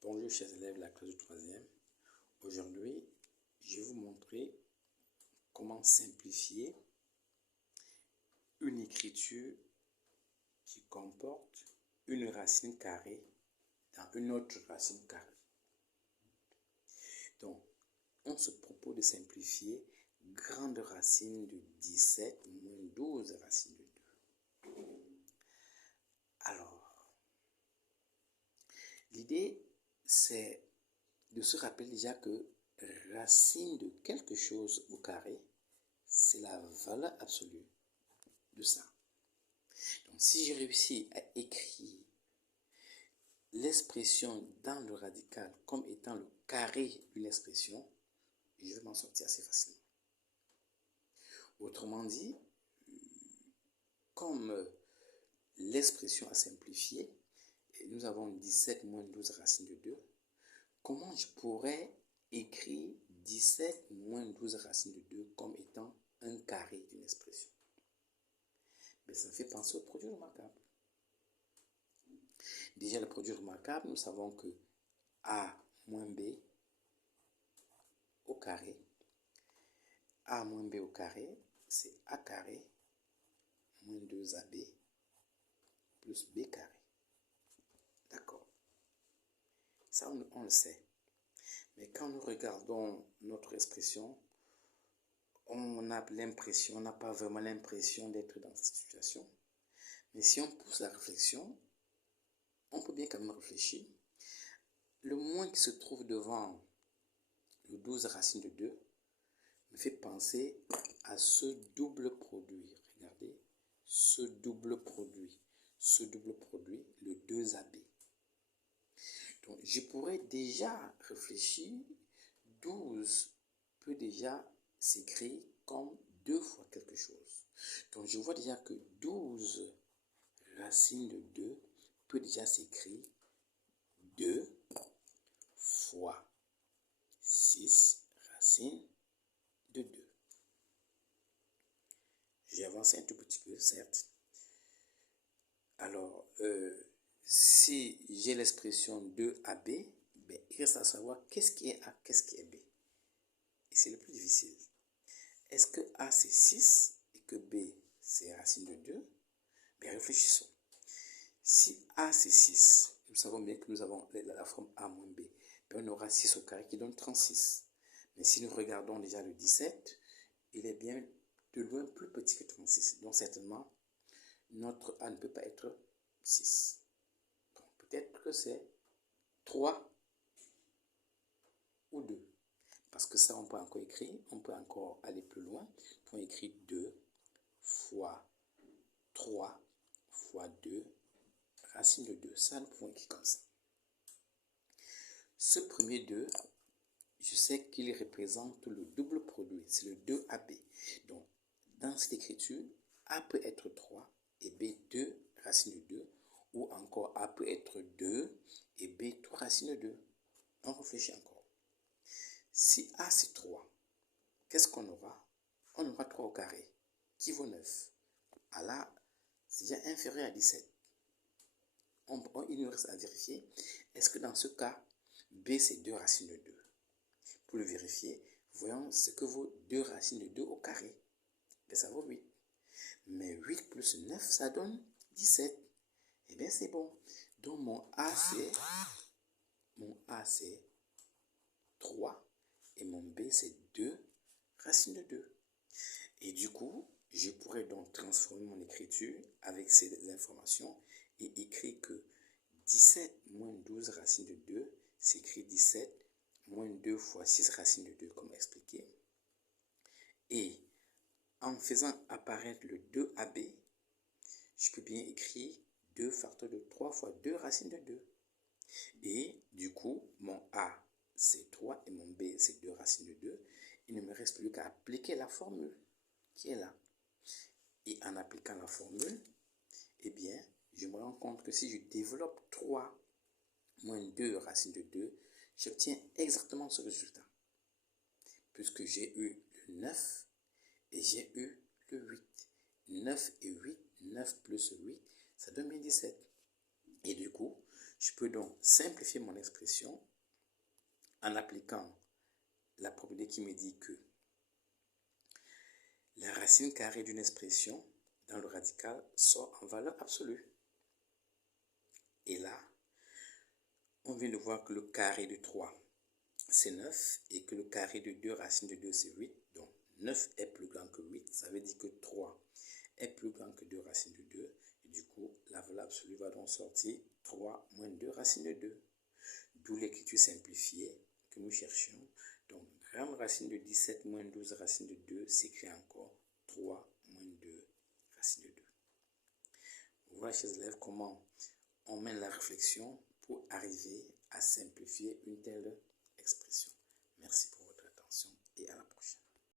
Bonjour chers élèves de la classe de 3e. Aujourd'hui, je vais vous montrer comment simplifier une écriture qui comporte une racine carrée dans une autre racine carrée. Donc, on se propose de simplifier grande racine de 17 moins 12 racine de 2. Alors, l'idée, c'est de se rappeler déjà que racine de quelque chose au carré, c'est la valeur absolue de ça. Donc, si j'ai réussi à écrire l'expression dans le radical comme étant le carré d'une expression, je vais m'en sortir assez facilement. Autrement dit, comme l'expression a simplifié, nous avons 17 moins 12 racine de 2, comment je pourrais écrire 17 moins 12 racine de 2 comme étant un carré d'une expression? Mais ça me fait penser au produit remarquable. Déjà, le produit remarquable, nous savons que A moins B au carré, A moins B au carré, c'est A carré moins 2AB plus B carré. D'accord. Ça, on le sait. Mais quand nous regardons notre expression, on a l'impression, on n'a pas vraiment l'impression d'être dans cette situation. Mais si on pousse la réflexion, on peut bien quand même réfléchir. Le moins qui se trouve devant le 12 racine de 2 me fait penser à ce double produit. Regardez, ce double produit, le 2AB. Donc, je pourrais déjà réfléchir, 12 peut déjà s'écrire comme 2 fois quelque chose. Donc, je vois déjà que 12 racine de 2 peut déjà s'écrire 2 fois 6 racine de 2. J'ai avancé un tout petit peu, certes. Alors, si j'ai l'expression 2AB, ben, il reste à savoir qu'est-ce qui est A, qu'est-ce qui est B. Et c'est le plus difficile. Est-ce que A c'est 6 et que B c'est racine de 2? Ben, réfléchissons. Si A c'est 6, nous savons bien que nous avons la forme A moins B. Ben, on aura 6 au carré qui donne 36. Mais si nous regardons déjà le 17, il est bien de loin plus petit que 36. Donc certainement, notre A ne peut pas être 6. Donc peut-être que c'est 3 ou 2. Parce que ça, on peut encore écrire, on peut encore aller plus loin. On écrit 2 fois 3 fois 2 racine de 2. Ça, nous pouvons écrire comme ça. Ce premier 2, je sais qu'il représente le double produit, c'est le 2AB. Donc, dans cette écriture, A peut être 3 et B 2 racine de 2, ou encore A peut être 2 et B 3 racine de 2. On réfléchit encore. Si A c'est 3, qu'est-ce qu'on aura? On aura 3 au carré, qui vaut 9. A là, c'est déjà inférieur à 17. Il nous reste à vérifier, est-ce que dans ce cas, B c'est 2 racine de 2? Pour le vérifier, voyons ce que vaut 2 racines de 2 au carré. Ben, ça vaut 8. Mais 8 plus 9, ça donne 17. Eh bien, c'est bon. Donc, mon A, c'est 3. Et mon B, c'est 2 racine de 2. Et du coup, je pourrais donc transformer mon écriture avec ces informations et écrire que 17 moins 12 racine de 2 s'écrit 17 moins 2 fois 6 racine de 2, comme expliqué. Et en faisant apparaître le 2AB, je peux bien écrire 2 facteurs de 3 fois 2 racine de 2. Et du coup, mon A, c'est 3 et mon B, c'est 2 racine de 2. Il ne me reste plus qu'à appliquer la formule qui est là. Et en appliquant la formule, eh bien, je me rends compte que si je développe 3 moins 2 racine de 2, j'obtiens exactement ce résultat. Puisque j'ai eu le 9 et j'ai eu le 8. 9 et 8, 9 plus 8, ça donne bien 17. Et du coup, Je peux donc simplifier mon expression en appliquant la propriété qui me dit que la racine carrée d'une expression dans le radical sort en valeur absolue. Et là, on vient de voir que le carré de 3, c'est 9, et que le carré de 2, racine de 2, c'est 8. Donc, 9 est plus grand que 8. Ça veut dire que 3 est plus grand que 2, racine de 2. Et du coup, la valeur absolue va donc sortir 3 moins 2, racine de 2. D'où l'écriture simplifiée que nous cherchions. Donc, grande racine de 17 moins 12, racine de 2, s'écrit encore 3 moins 2, racine de 2. Voilà, chers élèves, comment on mène la réflexion pour arriver à simplifier une telle expression. Merci.